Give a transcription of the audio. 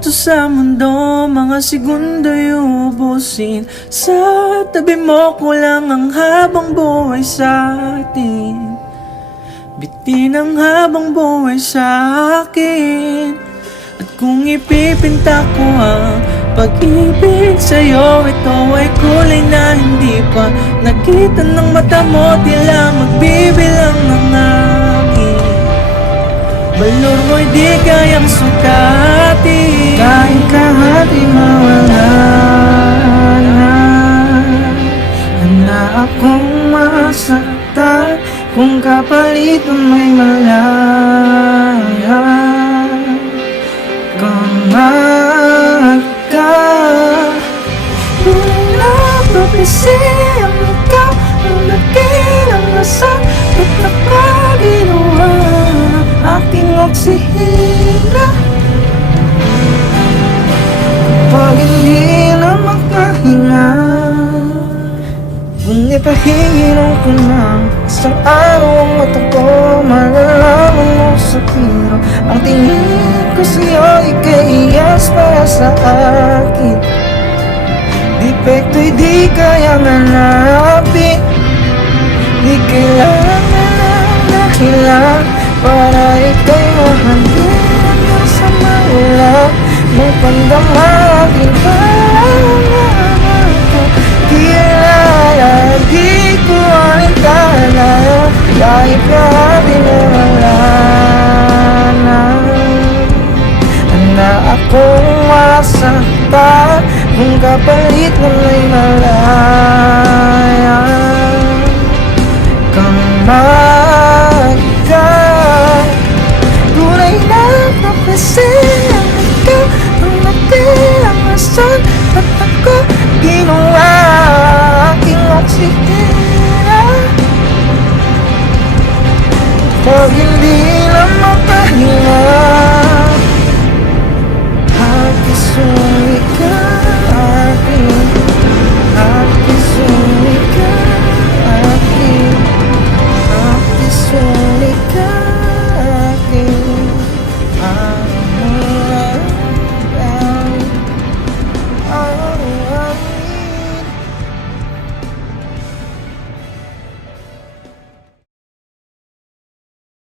minuto sa mundo, mga segundo'y ubusin. Sa tabi mo ko lang ang habang buhay sa atin. Bitin ang habang buhay sa akin. At kung ipipinta ko ang pag-ibig sa'yo, ito ay kulay na hindi pa nakita ng mata mo. Tila magbibilang ng aking balor mo'y di kayang sukatin. Kahit lahat ay mawala na, handa akong masaktan kung kapalit mo may malaya kang magka. Tunay na propesiyang ikaw ang nakilang asal at nakaginawa aking oksihina. Pag hindi na makahinga, kung ipahiram ko ng isang araw ang mata ko, malalaman mo sa piro ang tingin ko sa'yo, ikahiyas para sa akin. Depekto'y di kayang hanapin, di kailangan ng dahilan para ika'y mahalin sa mawala mong pandama. Aking pangalan ko kilala, di ko alintana, kahit grabe na wala na. Handa akong masaktan kung kapalit mo may malaya